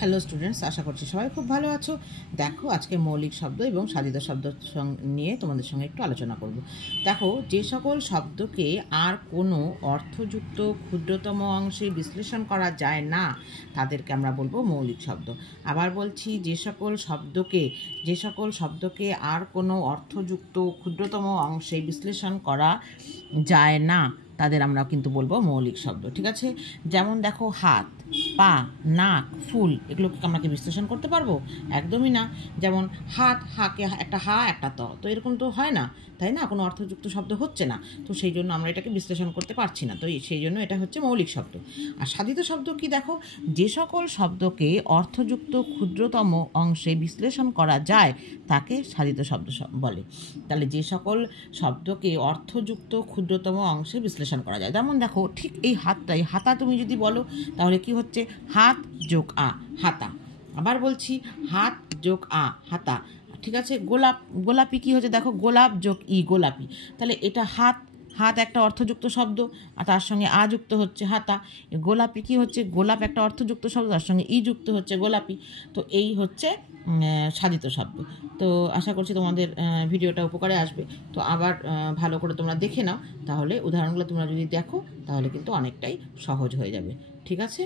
Hello students, আশা করছি সবাই খুব ভালো আছো। দেখো, আজকে মৌলিক শব্দ এবং সাধিত শব্দ নিয়ে তোমাদের সঙ্গে একটু আলোচনা করব। দেখো, যে সকল শব্দকে আর কোনো অর্থযুক্ত ক্ষুদ্রতম অংশে বিশ্লেষণ করা যায় না তাদেরকে আমরা বলবো মৌলিক শব্দ। আবার বলছি, যে সকল শব্দকে আর কোনো অর্থযুক্ত ক্ষুদ্রতম অংশে বিশ্লেষণ করা যায় না তাদের আমরা কিন্তু বলবো মৌলিক শব্দ। ঠিক আছে? যেমন দেখো, হাত, পা, নাক, ফুল, এগুলোকে আমরা কি বিশ্লেষণ করতে পারবো? একদমই না। যেমন হাত, হাকে একটা হা একটা তো এরকম তো হয় না, তাই না? কোনো অর্থযুক্ত শব্দ হচ্ছে না, তো সেই জন্য আমরা এটাকে বিশ্লেষণ করতে পারছি না, তো সেই জন্য এটা হচ্ছে মৌলিক শব্দ। আর সাধিত শব্দ কি? দেখো, যে সকল শব্দকে অর্থযুক্ত ক্ষুদ্রতম অংশে বিশ্লেষণ করা যায় তাকে সাধিত শব্দ বলে। তাহলে যে সকল শব্দকে অর্থযুক্ত ক্ষুদ্রতম অংশে বিশ্লেষণ করা যায়, যেমন দেখো, ঠিক এই হাতটাই, হাতা তুমি যদি বলো তাহলে কি হচ্ছে? হাত যোগ আ, হাতা। আবার বলছি, হাত যোগ আ, হাতা। ঠিক আছে? গোলাপি কি হচ্ছে? দেখো, গোলাপ যোগ ই, গোলাপি। তাহলে এটা হাত একটা অর্থযুক্ত শব্দ, আর তার সঙ্গে আ যুক্ত হচ্ছে হাতা। গোলাপি কি হচ্ছে? গোলাপ একটা অর্থযুক্ত শব্দ, তার সঙ্গে ই যুক্ত হচ্ছে গোলাপি। তো এই হচ্ছে সাধিত শব্দ। তো আশা করছি তোমাদের ভিডিওটা উপকারে আসবে। তো আবার ভালো করে তোমরা দেখে নাও, তাহলে উদাহরণগুলো তোমরা যদি দেখো তাহলে কিন্তু অনেকটাই সহজ হয়ে যাবে। ঠিক আছে?